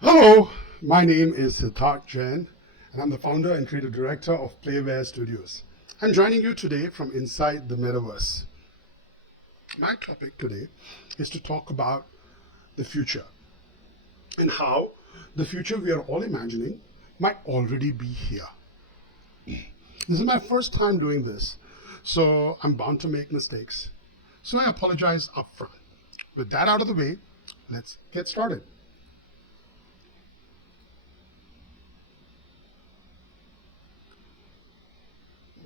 Hello, my name is Siddharth Jain, and I'm the founder and creative director of Playwear Studios. I'm joining you today from inside the Metaverse. My topic today is to talk about the future and how the future we are all imagining might already be here. This is my first time doing this, so I'm bound to make mistakes. So I apologize upfront. With that out of the way, let's get started.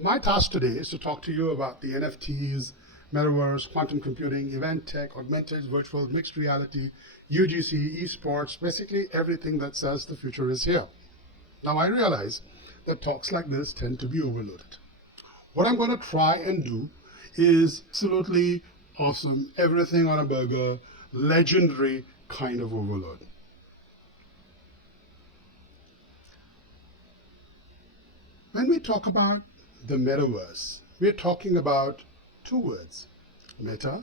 My task today is to talk to you about the NFTs, Metaverse, quantum computing, event tech, augmented, virtual, mixed reality, UGC, esports, basically everything that says the future is here. Now I realize that talks like this tend to be overloaded. What I'm going to try and do is absolutely awesome, everything on a burger, legendary kind of overload. When we talk about the metaverse, we're talking about two words. Meta,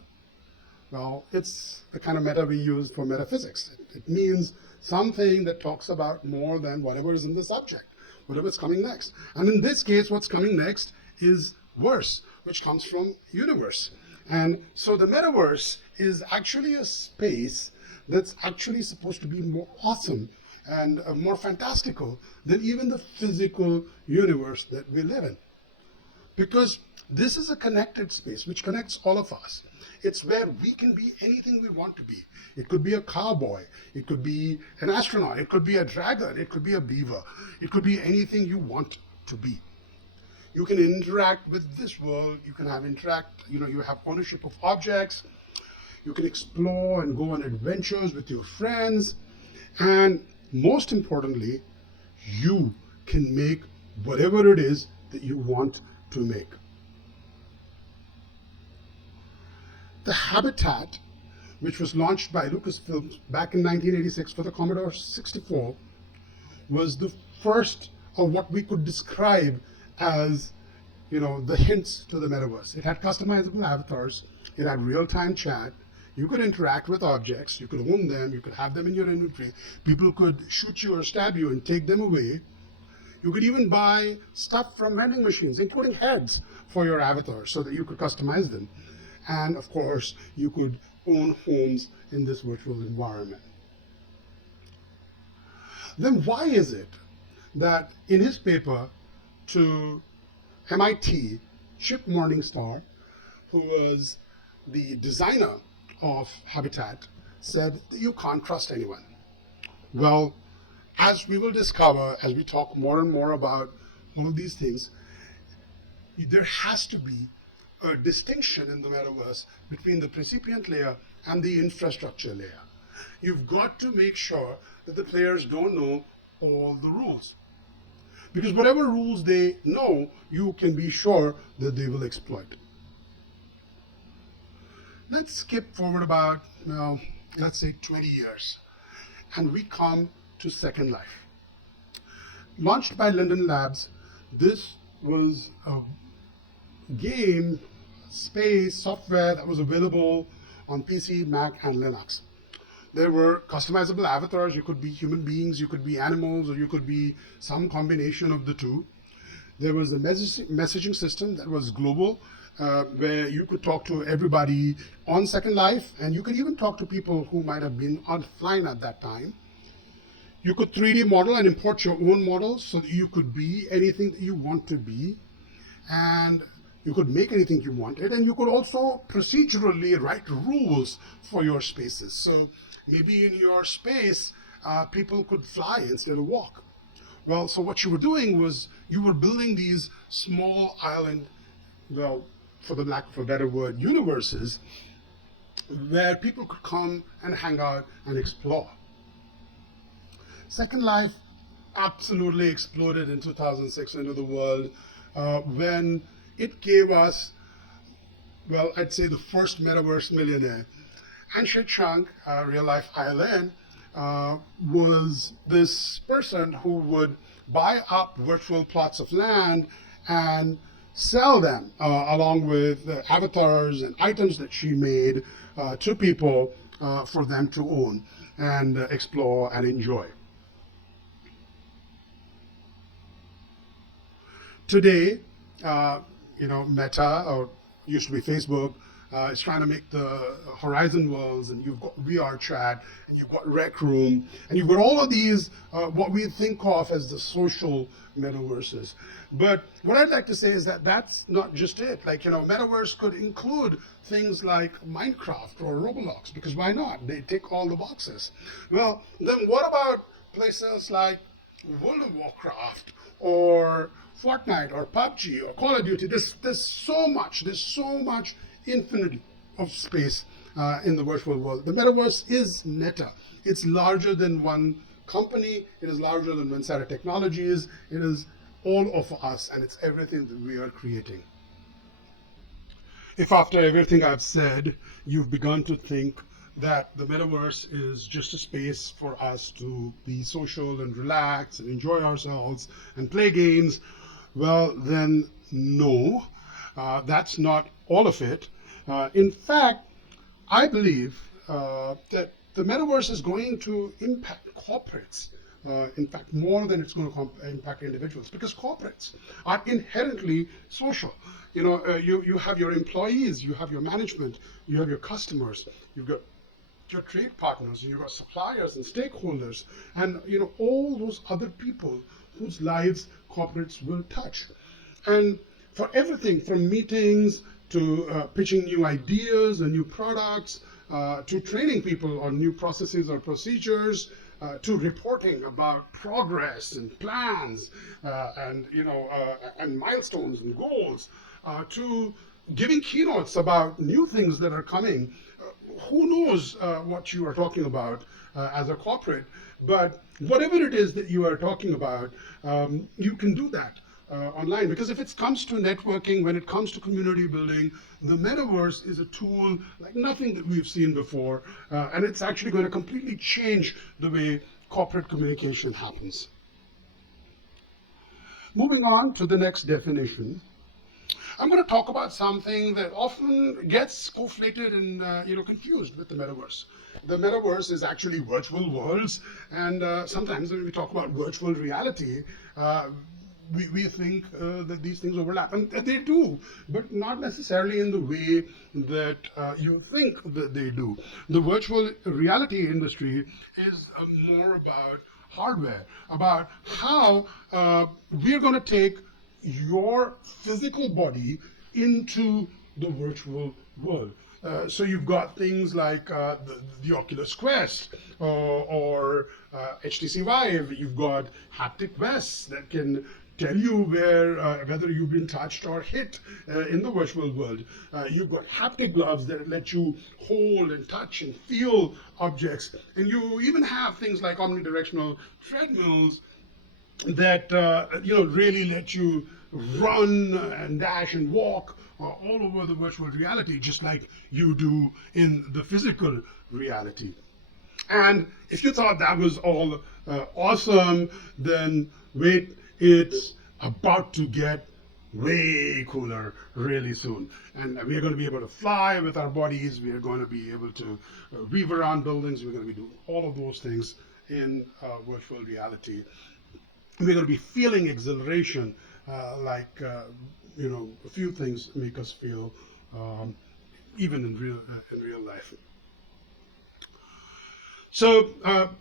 well, it's the kind of meta we use for metaphysics. It means something that talks about more than whatever is in the subject, whatever's coming next. And in this case, what's coming next is verse, which comes from universe. And so the metaverse is actually a space that's actually supposed to be more awesome and more fantastical than even the physical universe that we live in. Because this is a connected space which connects all of us. It's where we can be anything we want to be. It could be a cowboy, it could be an astronaut, it could be a dragon, it could be a beaver, it could be anything you want to be. You can interact with this world, you have ownership of objects, you can explore and go on adventures with your friends, and most importantly, you can make whatever it is that you want to make. The Habitat, which was launched by Lucasfilm back in 1986 for the Commodore 64, was the first of what we could describe as, the hints to the metaverse. It had customizable avatars, it had real-time chat, you could interact with objects, you could own them, you could have them in your inventory, people could shoot you or stab you and take them away. You could even buy stuff from vending machines, including heads for your avatar so that you could customize them. And of course, you could own homes in this virtual environment. Then why is it that in his paper to MIT, Chip Morningstar, who was the designer of Habitat, said that you can't trust anyone? Well, as we will discover, as we talk more and more about all of these things, there has to be a distinction in the metaverse between the percipient layer and the infrastructure layer. You've got to make sure that the players don't know all the rules. Because whatever rules they know, you can be sure that they will exploit. Let's skip forward about, let's say 20 years, and we come to Second Life. Launched by Linden Labs, this was a game space software that was available on PC, Mac, and Linux. There were customizable avatars. You could be human beings, you could be animals, or you could be some combination of the two. There was a messaging system that was global, where you could talk to everybody on Second Life, and you could even talk to people who might have been offline at that time. You could 3D model and import your own models so that you could be anything that you want to be, and you could make anything you wanted, and you could also procedurally write rules for your spaces. So maybe in your space, people could fly instead of walk. Well, so what you were doing was you were building these small island, for the lack of a better word, universes, where people could come and hang out and explore. Second Life absolutely exploded in 2006 into the world when it gave us, I'd say the first metaverse millionaire. Anshay Chang, Real Life ILN, was this person who would buy up virtual plots of land and sell them along with avatars and items that she made to people for them to own and explore and enjoy. Today, Meta, or used to be Facebook, is trying to make the Horizon worlds, and you've got VR chat, and you've got Rec Room, and you've got all of these, what we think of as the social metaverses. But what I'd like to say is that that's not just it. Like, metaverse could include things like Minecraft or Roblox, because why not? They tick all the boxes. Well, then what about places like World of Warcraft or Fortnite or PUBG or Call of Duty? There's so much infinity of space in the virtual world. The metaverse is meta. It's larger than one company. It is larger than one set of technologies. It is all of us, and it's everything that we are creating. If after everything I've said, you've begun to think that the metaverse is just a space for us to be social and relax and enjoy ourselves and play games, well, then no, that's not all of it. In fact, I believe that the metaverse is going to impact corporates. In fact, more than it's going to impact individuals, because corporates are inherently social. You have your employees, you have your management, you have your customers, you've got your trade partners, you've got suppliers and stakeholders, and all those other people whose lives corporates will touch. And for everything from meetings to pitching new ideas and new products, to training people on new processes or procedures, to reporting about progress and plans, and milestones and goals, to giving keynotes about new things that are coming. Who knows what you are talking about as a corporate, but whatever it is that you are talking about, you can do that online. Because if it comes to networking, when it comes to community building, the metaverse is a tool like nothing that we've seen before, and it's actually going to completely change the way corporate communication happens. Moving on to the next definition, I'm going to talk about something that often gets conflated and confused with the metaverse. The metaverse is actually virtual worlds, and sometimes when we talk about virtual reality, we think that these things overlap, and they do, but not necessarily in the way that you think that they do. The virtual reality industry is more about hardware, about how we're going to take your physical body into the virtual world. So you've got things like the Oculus Quest or HTC Vive. You've got haptic vests that can tell you whether you've been touched or hit in the virtual world. You've got haptic gloves that let you hold and touch and feel objects. And you even have things like omnidirectional treadmills that really let you run and dash and walk all over the virtual reality, just like you do in the physical reality. And if you thought that was all awesome, then wait, it's about to get way cooler really soon. And we're going to be able to fly with our bodies. We're going to be able to weave around buildings. We're going to be doing all of those things in virtual reality. We're going to be feeling exhilaration, a few things make us feel even in real life. So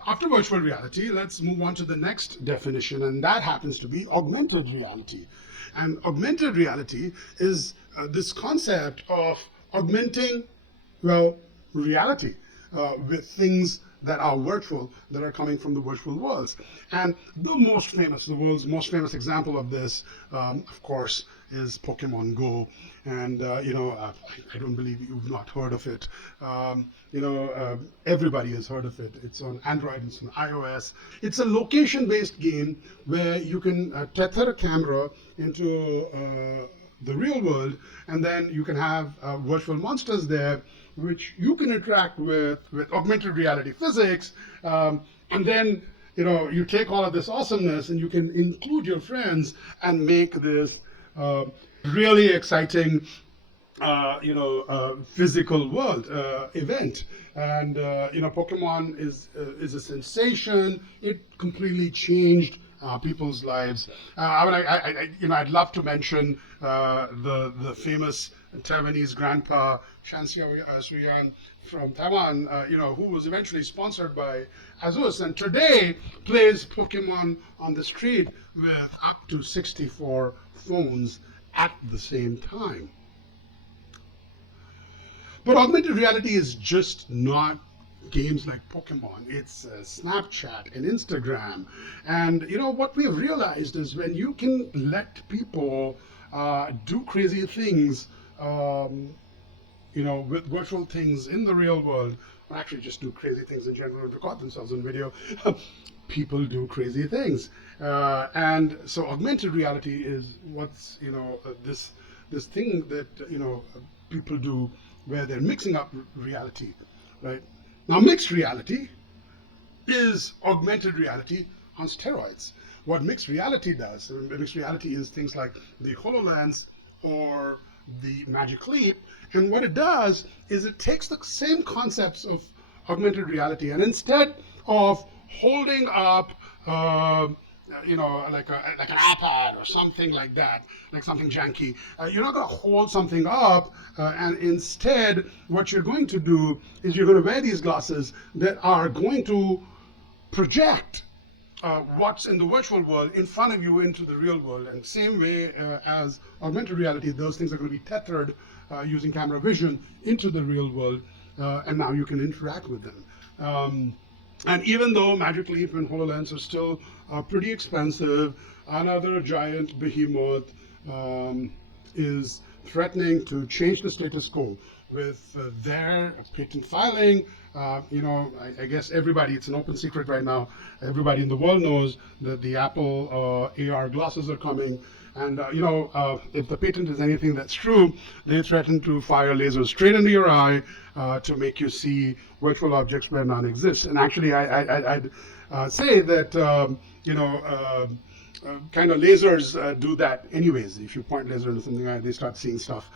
after virtual reality, let's move on to the next definition, and that happens to be augmented reality. And augmented reality is this concept of augmenting, reality with things that are virtual, that are coming from the virtual worlds. And the world's most famous example of this, of course, is Pokemon Go. And, I don't believe you've not heard of it. Everybody has heard of it. It's on Android, it's on iOS. It's a location-based game where you can tether a camera into the real world, and then you can have virtual monsters there, which you can interact with augmented reality physics, and then you take all of this awesomeness and you can include your friends and make this really exciting physical world event. And Pokemon is a sensation. It completely changed people's lives. I'd love to mention the famous Taiwanese grandpa Shanxia Suyan from Taiwan, who was eventually sponsored by Asus, and today plays Pokemon on the street with up to 64 phones at the same time. But augmented reality is just not games like Pokemon. It's Snapchat and Instagram. And what we have realized is when you can let people do crazy things, with virtual things in the real world, or actually just do crazy things in general and record themselves on video, people do crazy things. And so augmented reality is what's, this thing that, people do where they're mixing up reality, right? Now, mixed reality is augmented reality on steroids. What mixed reality does, mixed reality is things like the HoloLens or the Magic Leap, and what it does is it takes the same concepts of augmented reality, and instead of holding up like an iPad or something like that, like something janky. You're not going to hold something up, and instead, what you're going to do is you're going to wear these glasses that are going to project what's in the virtual world in front of you into the real world. And same way as augmented reality, those things are going to be tethered using camera vision into the real world, and now you can interact with them. And even though Magic Leap and HoloLens are still pretty expensive, another giant behemoth is threatening to change the status quo with their patent filing. I guess everybody, it's an open secret right now, everybody in the world knows that the Apple AR glasses are coming. And, if the patent is anything that's true, they threaten to fire lasers straight into your eye to make you see virtual objects where none exist. And actually, I'd say that, kind of lasers do that anyways. If you point laser into something, they start seeing stuff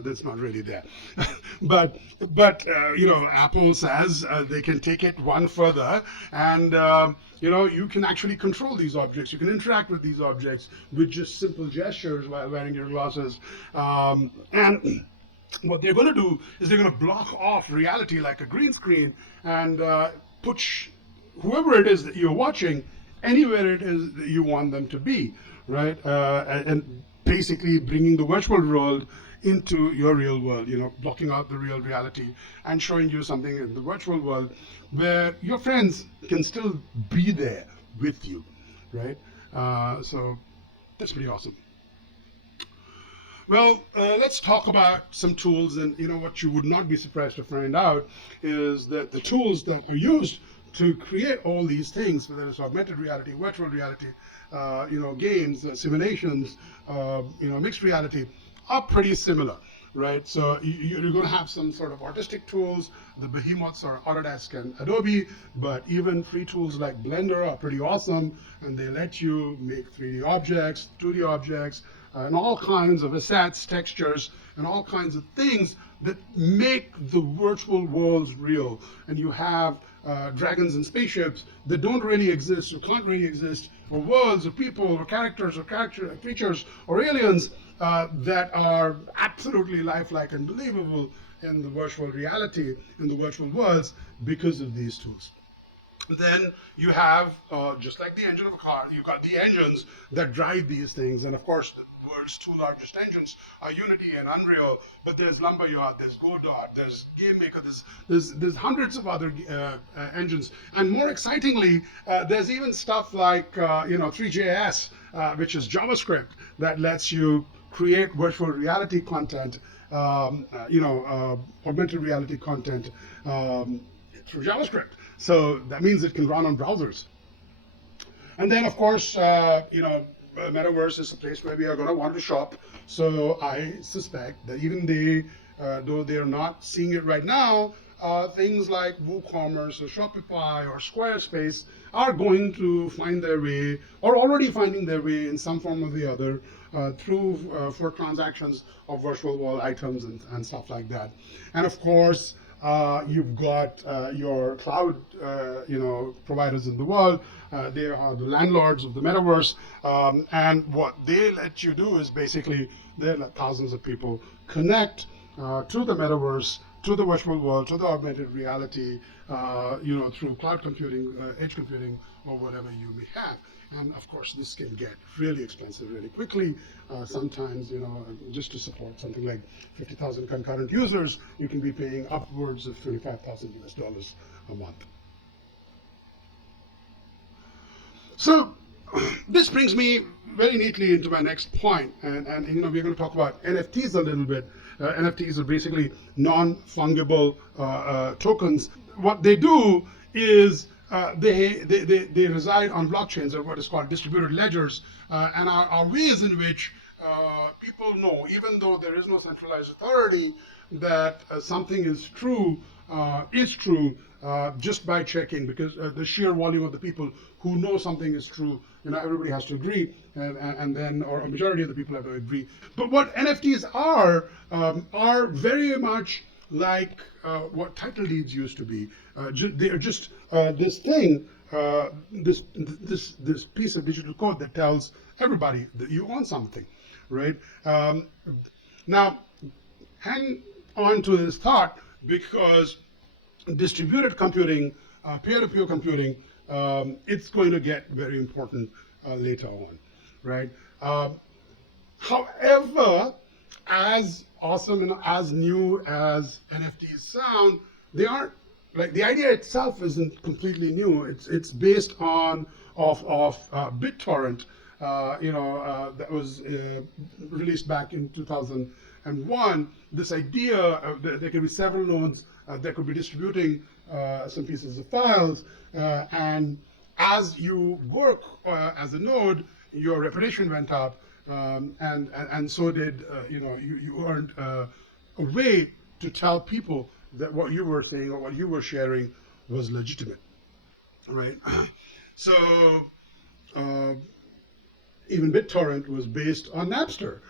that's not really there. but Apple says they can take it one further, and you can actually control these objects. You can interact with these objects with just simple gestures while wearing your glasses. And what they're going to do is they're going to block off reality like a green screen and put whoever it is that you're watching anywhere it is that you want them to be, right? And basically bringing the virtual world into your real world, blocking out the real reality and showing you something in the virtual world where your friends can still be there with you, right? So that's pretty awesome. Well, let's talk about some tools, and what you would not be surprised to find out is that the tools that are used to create all these things, whether it's augmented reality, virtual reality, games, simulations, mixed reality, are pretty similar, right? So you're going to have some sort of artistic tools. The behemoths are Autodesk and Adobe, but even free tools like Blender are pretty awesome, and they let you make 3D objects, 2D objects, and all kinds of assets, textures, and all kinds of things that make the virtual worlds real. And you have dragons and spaceships that don't really exist or can't really exist, or worlds or people or characters or creatures or aliens that are absolutely lifelike and believable in the virtual reality, in the virtual worlds, because of these tools. Then you have, just like the engine of a car, you've got the engines that drive these things. And of course, the world's two largest engines are Unity and Unreal, but there's Lumberyard, there's Godot, there's GameMaker, there's hundreds of other engines. And more excitingly, there's even stuff like, 3JS, which is JavaScript, that lets you create virtual reality content, augmented reality content through JavaScript. So that means it can run on browsers. And then, of course, Metaverse is a place where we are going to want to shop. So I suspect that even though they are not seeing it right now, things like WooCommerce or Shopify or Squarespace are going to find their way, or already finding their way in some form or the other, for transactions of virtual world items and stuff like that. And of course, you've got your cloud, providers in the world. They are the landlords of the metaverse, and what they let you do is basically they let thousands of people connect to the metaverse, to the virtual world, to the augmented reality, through cloud computing, edge computing, or whatever you may have. And of course, this can get really expensive really quickly. Sometimes, just to support something like 50,000 concurrent users, you can be paying upwards of $25,000 a month. So this brings me very neatly into my next point, and we're going to talk about NFTs a little bit. NFTs are basically non-fungible tokens. What they do is they reside on blockchains, or what is called distributed ledgers, and are ways in which people know, even though there is no centralized authority, that something is true just by checking, because the sheer volume of the people who know something is true, everybody has to agree, and then, or a majority of the people have to agree. But what NFTs are very much like what title deeds used to be. They are just this thing, this piece of digital code that tells everybody that you own something, right? Now, hang on to this thought, because distributed computing, peer-to-peer computing, it's going to get very important later on, right? However, as awesome and as new as NFTs sound, they aren't, like, the idea itself isn't completely new. It's based on BitTorrent, that was released back in 2001. This idea that there could be several nodes that could be distributing some pieces of files, and as you work as a node, your reputation went up, and so did you earned a way to tell people that what you were saying or what you were sharing was legitimate, right? So even BitTorrent was based on Napster,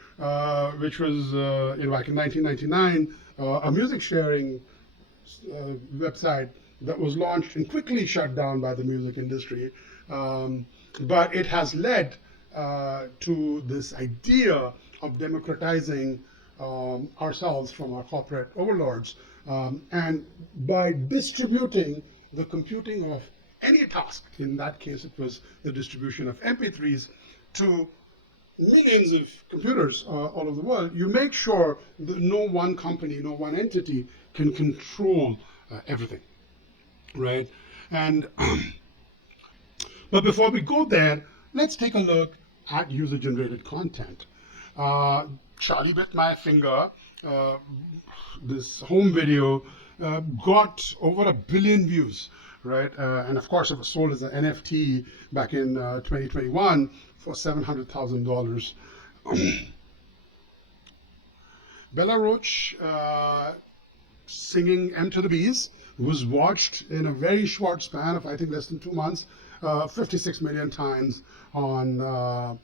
which was back in 1999, a music sharing website that was launched and quickly shut down by the music industry. But it has led to this idea of democratizing ourselves from our corporate overlords, and by distributing the computing of any task, in that case it was the distribution of MP3s to millions of computers all over the world, you make sure that no one company, no one entity can control everything, right? And but before we go there, let's take a look at user-generated content. Charlie Bit My Finger, this home video, got over 1 billion views, right? And of course, it was sold as an NFT back in 2021 for $700,000. Bella Roach singing M to the Bees was watched in a very short span of, I think, less than 2 months, 56 million times on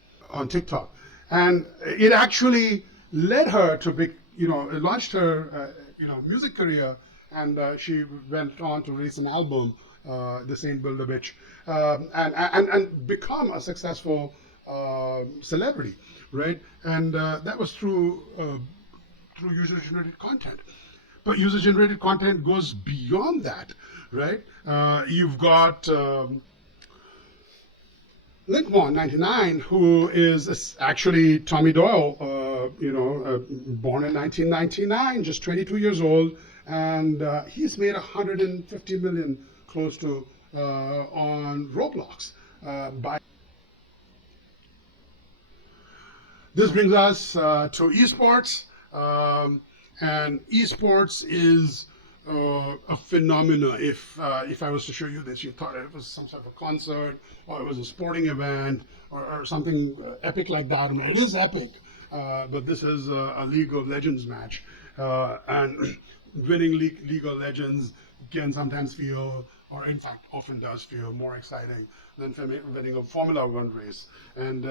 TikTok. And it actually led her to it launched her music career, and she went on to release an album, This Ain't Build a Bitch, and become a successful celebrity, right? And that was through user-generated content. But user-generated content goes beyond that, right? You've got Link199, who is actually Tommy Doyle, born in 1999, just 22 years old, and he's made 150 million close to on Roblox. This brings us to esports, and esports is a phenomena. If I was to show you this, you thought it was some sort of a concert, or it was a sporting event, or something epic like that. I mean, it is epic, but this is a League of Legends match, and winning League of Legends can sometimes feel or in fact often does feel more exciting than winning a Formula One race. And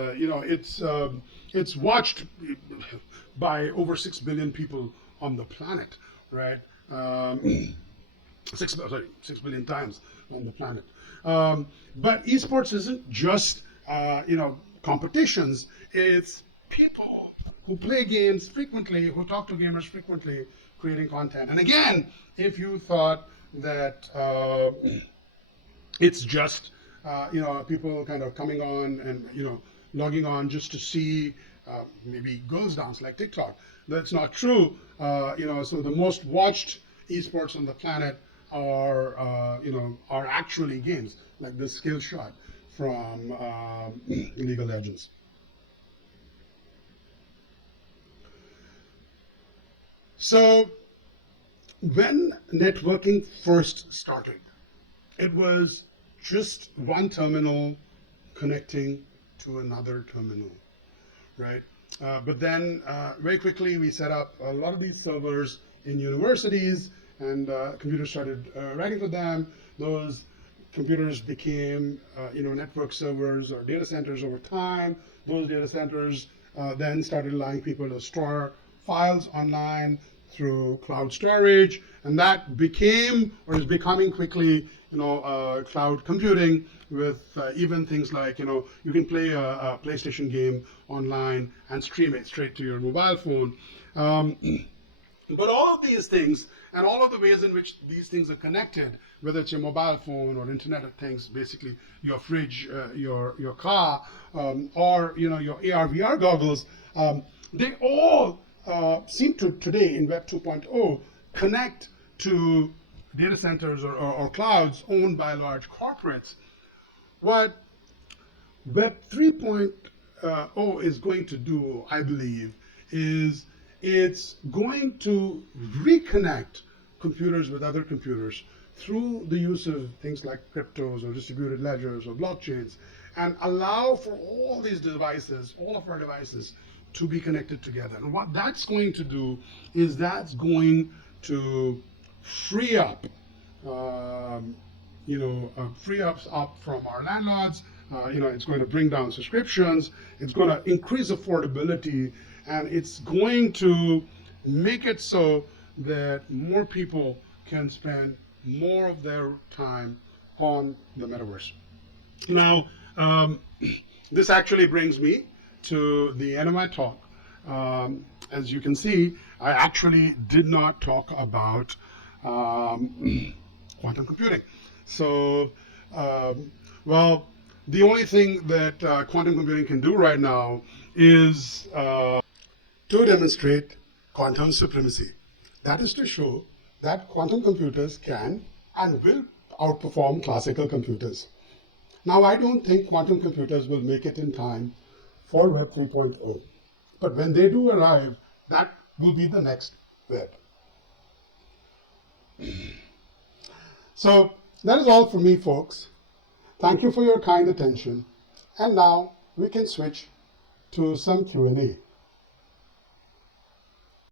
it's watched by over 6 billion people on the planet, right? 6 billion times on the planet. But esports isn't just competitions. It's people who play games frequently, who talk to gamers frequently, creating content. And again, if you thought that it's just people kind of coming on and logging on just to see maybe girls dance like TikTok, that's not true. So the most watched esports on the planet are actually games like the skill shot from League of Legends. So when networking first started, it was just one terminal connecting to another terminal, right? But then very quickly we set up a lot of these servers in universities, and computers started writing for them. Those computers became network servers or data centers over time. Those data centers then started allowing people to store files online through cloud storage, and that became, or is becoming quickly, cloud computing, with even things like, you can play a PlayStation game online and stream it straight to your mobile phone. But all of these things, and all of the ways in which these things are connected, whether it's your mobile phone or Internet of Things, basically your fridge, your car, or your AR, VR goggles, they all seem to today in Web 2.0 connect to data centers or clouds owned by large corporates. What Web 3.0 is going to do, I believe, is it's going to reconnect computers with other computers through the use of things like cryptos or distributed ledgers or blockchains, and allow for all these devices, all of our devices, to be connected together. And what that's going to do is that's going to free up, free us up from our landlords. It's going to bring down subscriptions. It's going to increase affordability, and it's going to make it so that more people can spend more of their time on the metaverse. Now, this actually brings me to the end of my talk. As you can see, I actually did not talk about quantum computing. So, the only thing that quantum computing can do right now is to demonstrate quantum supremacy. That is to show that quantum computers can and will outperform classical computers. Now, I don't think quantum computers will make it in time for Web 3.0. But when they do arrive, that will be the next web. So that is all for me, folks. Thank you for your kind attention. And now we can switch to some Q&A.